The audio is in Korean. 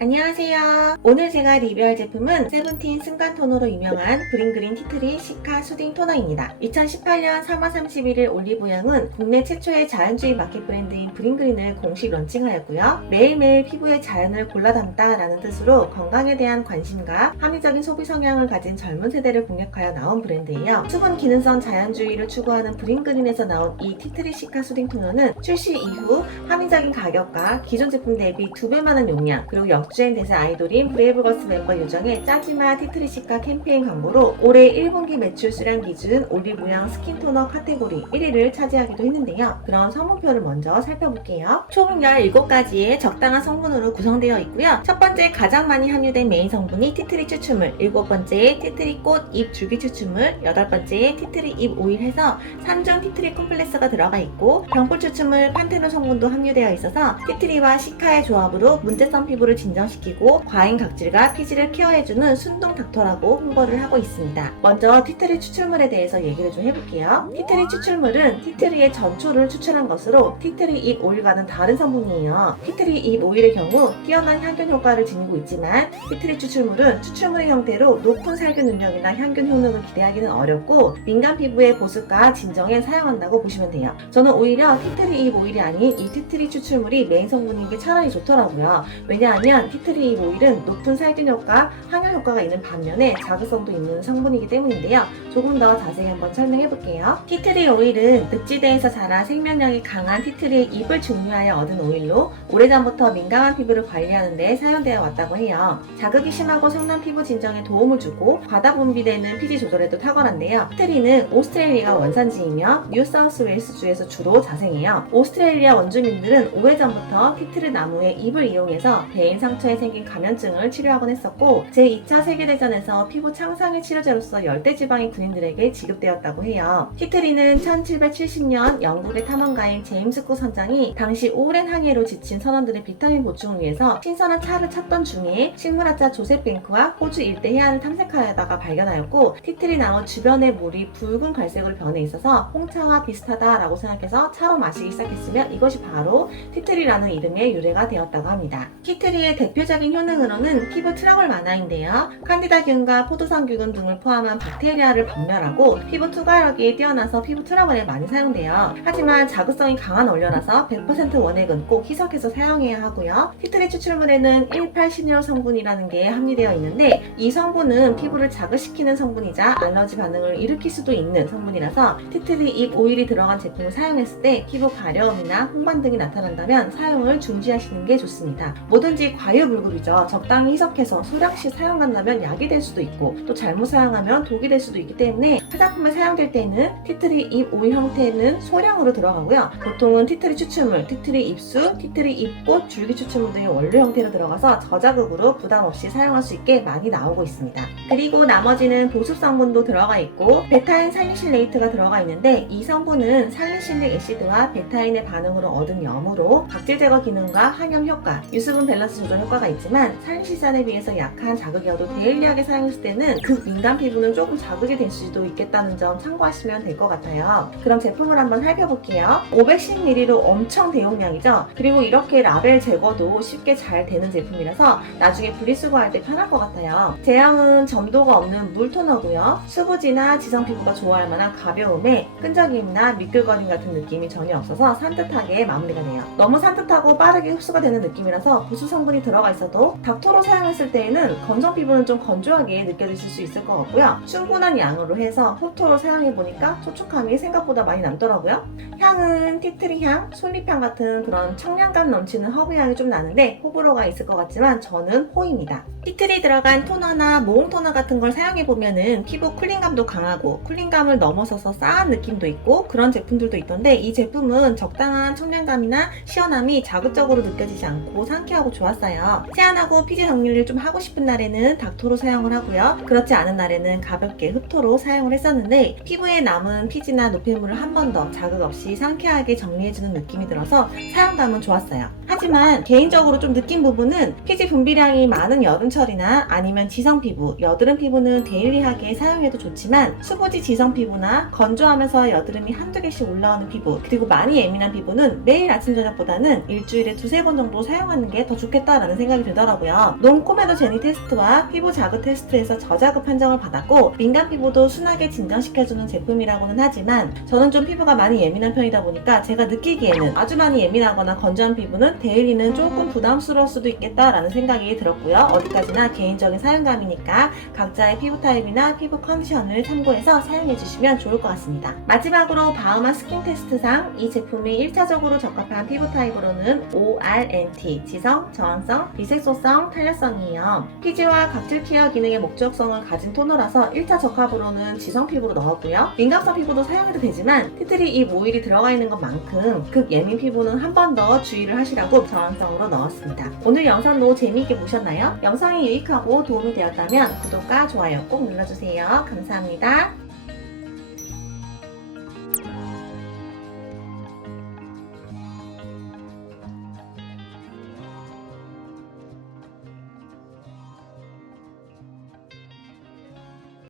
안녕하세요. 오늘 제가 리뷰할 제품은 세븐틴 승관 토너로 유명한 브링그린 티트리 시카 수딩 토너입니다. 2018년 3월 31일 올리브영은 국내 최초의 자연주의 마켓 브랜드인 브링그린을 공식 런칭하였고요. 매일매일 피부의 자연을 골라 담다라는 뜻으로 건강에 대한 관심과 합리적인 소비 성향을 가진 젊은 세대를 공략하여 나온 브랜드예요. 수분 기능성 자연주의를 추구하는 브링그린에서 나온 이 티트리 시카 수딩 토너는 출시 이후 합리적인 가격과 기존 제품 대비 2배 많은 용량, 그리고 역주행 대세 아이돌인 브레이브걸스 멤버 요정의 짜지마 티트리 시카 캠페인 광고로 올해 1분기 매출 수량 기준 올리브영 스킨토너 카테고리 1위를 차지하기도 했는데요. 그럼 성분표를 먼저 살펴볼게요. 총 17가지의 적당한 성분으로 구성되어 있고요. 첫 번째 가장 많이 함유된 메인 성분이 티트리 추출물, 7번째에 티트리 꽃, 잎, 줄기 추출물, 8번째에 티트리 잎 오일 해서 3중 티트리 콤플렉스가 들어가 있고, 병풀 추출물 판테놀 성분도 함유되어 있어서 티트리와 시카의 조합으로 문제성 피부를 진정시키고 과잉 각질과 피지를 케어해주는 순둥 닥터라고 홍보를 하고 있습니다. 먼저 티트리 추출물에 대해서 얘기를 좀 해볼게요. 티트리 추출물은 티트리의 전초를 추출한 것으로 티트리 잎 오일과는 다른 성분이에요. 티트리 잎 오일의 경우 뛰어난 향균 효과를 지니고 있지만 티트리 추출물은 추출물의 형태로 높은 살균 능력이나 향균 효능을 기대하기는 어렵고 민감 피부의 보습과 진정에 사용한다고 보시면 돼요. 저는 오히려 티트리 잎 오일이 아닌 이 티트리 추출물이 메인 성분인 게 차라리 좋더라고요. 왜냐하면 티트리 잎 오일은 높은 살균 효과, 항열 효과가 있는 반면에 자극성도 있는 성분이기 때문인데요. 조금 더 자세히 한번 설명해 볼게요. 티트리 오일은 늪지대에서 자라 생명력이 강한 티트리의 잎을 증류하여 얻은 오일로 오래전부터 민감한 피부를 관리하는 데 사용되어 왔다고 해요. 자극이 심하고 성난 피부 진정에 도움을 주고 과다 분비되는 피지 조절에도 탁월한데요. 티트리는 오스트레일리아 원산지이며 뉴사우스웨일스주에서 주로 자생해요. 오스트레일리아 원주민들은 오래전부터 티트리 나무의 잎을 이용해서 배인 상처에 생긴 감염증을 치료하곤 했었고, 제2차 세계대전에서 피부 창상의 치료제로서 열대지방인 군인들에게 지급되었다고 해요. 티트리는 1770년 영국의 탐험가인 제임스 쿡 선장이 당시 오랜 항해로 지친 선원들의 비타민 보충을 위해서 신선한 차를 찾던 중에 식물학자 조셉 뱅크와 호주 일대 해안을 탐색하다가 발견하였고, 티트리 나무 주변의 물이 붉은 갈색으로 변해 있어서 홍차와 비슷하다라고 생각해서 차로 마시기 시작했으며 이것이 바로 티트리라는 이름의 유래가 되었다고 합니다. 티트리의 대표적인 효능으로는 피부 트러블 완화인데요. 칸디다균과 포도상균 등을 포함한 박테리아를 박멸하고 피부 투과력이 뛰어나서 피부 트러블에 많이 사용돼요. 하지만 자극성이 강한 원료라서 100% 원액은 꼭 희석해서 사용해야 하고요. 티트리 추출물에는 1,8-신이로 성분이라는 게 함유되어 있는데, 이 성분은 피부를 자극시키는 성분이자 알러지 반응을 일으킬 수도 있는 성분이라서 티트리 잎 오일이 들어간 제품을 사용했을 때 피부 가려움이나 홍반 등이 나타난다면 사용을 중지하시는 게 좋습니다. 뭐든지 과유불급이죠. 적당히 희석해서 소량씩 사용한다면 약이 될 수도 있고, 또 잘못 사용하면 독이 될 수도 있기 때문에 화장품에 사용될 때는 티트리 잎 오일 형태는 소량으로 들어가고요. 보통은 티트리 추출물, 티트리 잎수, 티트리 잎꽃, 줄기 추출물 등의 원료 형태로 들어가서 저자극으로 부담 없이 사용할 수 있게 많이 나오고 있습니다. 그리고 나머지는 보습 성분도 들어가 있고 베타인 살리실레이트가 들어가 있는데, 이 성분은 살리실릭 애시드와 베타인의 반응으로 얻은 염으로 각질 제거 기능과 항염 효과, 유수분 밸런스 조절 효과가 있지만 살리실산에 비해서 약한 자극이어도 데일리하게 사용했을 때는 극민감 피부는 조금 자극이 될 수도 있겠다는 점 참고하시면 될 것 같아요. 그럼 제품을 한번 살펴볼게요. 510ml로 엄청 대용량이죠. 그리고 이렇게 라벨 제거도 쉽게 잘 되는 제품이라서 나중에 분리수거할 때 편할 것 같아요. 제형은 점도가 없는 물 토너고요. 수부지나 지성 피부가 좋아할 만한 가벼움에 끈적임이나 미끌거림 같은 느낌이 전혀 없어서 산뜻하게 마무리가 돼요. 너무 산뜻하고 빠르게 흡수가 되는 느낌이라서 보습 성분이 들어가 있어도 닥터로 사용했을 때에는 건성 피부는 좀 건조하게 느껴지실 수 있을 것 같고요. 충분한 양으로 해서 흡토로 사용해보니까 촉촉함이 생각보다 많이 남더라고요. 향은 티트리 향, 솔잎향 같은 그런 청량감 넘치는 허브 향이 좀 나는데 호불호가 있을 것 같지만 저는 호입니다. 티트리 들어간 토너나 모공 토너 같은 걸 사용해보면은 피부 쿨링감도 강하고 쿨링감을 넘어서서 싸한 느낌도 있고 그런 제품들도 있던데, 이 제품은 적당한 청량감이나 시원함이 자극적으로 느껴지지 않고 상쾌하고 좋았어요. 세안하고 피지 정리를 좀 하고 싶은 날에는 닥토로 사용을 하고요. 그렇지 않은 날에는 가볍게 흡토로 사용을 했었는데, 피부에 남은 피지나 노폐물을 한 번 더 자극 없이 상쾌하게 정리해주는 느낌이 들어서 사용감은 좋았어요. 하지만 개인적으로 좀 느낀 부분은 피지 분비량이 많은 여름철이나 아니면 지성 피부, 여드름 피부는 데일리하게 사용해도 좋지만 수부지 지성 피부나 건조하면서 여드름이 한두 개씩 올라오는 피부, 그리고 많이 예민한 피부는 매일 아침 저녁보다는 일주일에 2-3번 정도 사용하는 게 더 좋겠다라는 라는 생각이 들더라고요. 놈코메도 제니 테스트와 피부 자극 테스트에서 저자극 판정을 받았고 민감 피부도 순하게 진정시켜주는 제품이라고는 하지만 저는 좀 피부가 많이 예민한 편이다 보니까 제가 느끼기에는 아주 많이 예민하거나 건조한 피부는 데일리는 조금 부담스러울 수도 있겠다라는 생각이 들었고요. 어디까지나 개인적인 사용감이니까 각자의 피부 타입이나 피부 컨디션을 참고해서 사용해주시면 좋을 것 같습니다. 마지막으로 바우마 스킨 테스트상 이 제품이 1차적으로 적합한 피부 타입으로는 ORNT, 지성, 저항성, 비색소성, 탄력성이에요. 피지와 각질 케어 기능의 목적성을 가진 토너라서 1차 적합으로는 지성 피부로 넣었고요. 민감성 피부도 사용해도 되지만 티트리 이 오일이 들어가 있는 것만큼 극예민 피부는 한 번 더 주의를 하시라고 저항성으로 넣었습니다. 오늘 영상도 재미있게 보셨나요? 영상이 유익하고 도움이 되었다면 구독과 좋아요 꼭 눌러주세요. 감사합니다.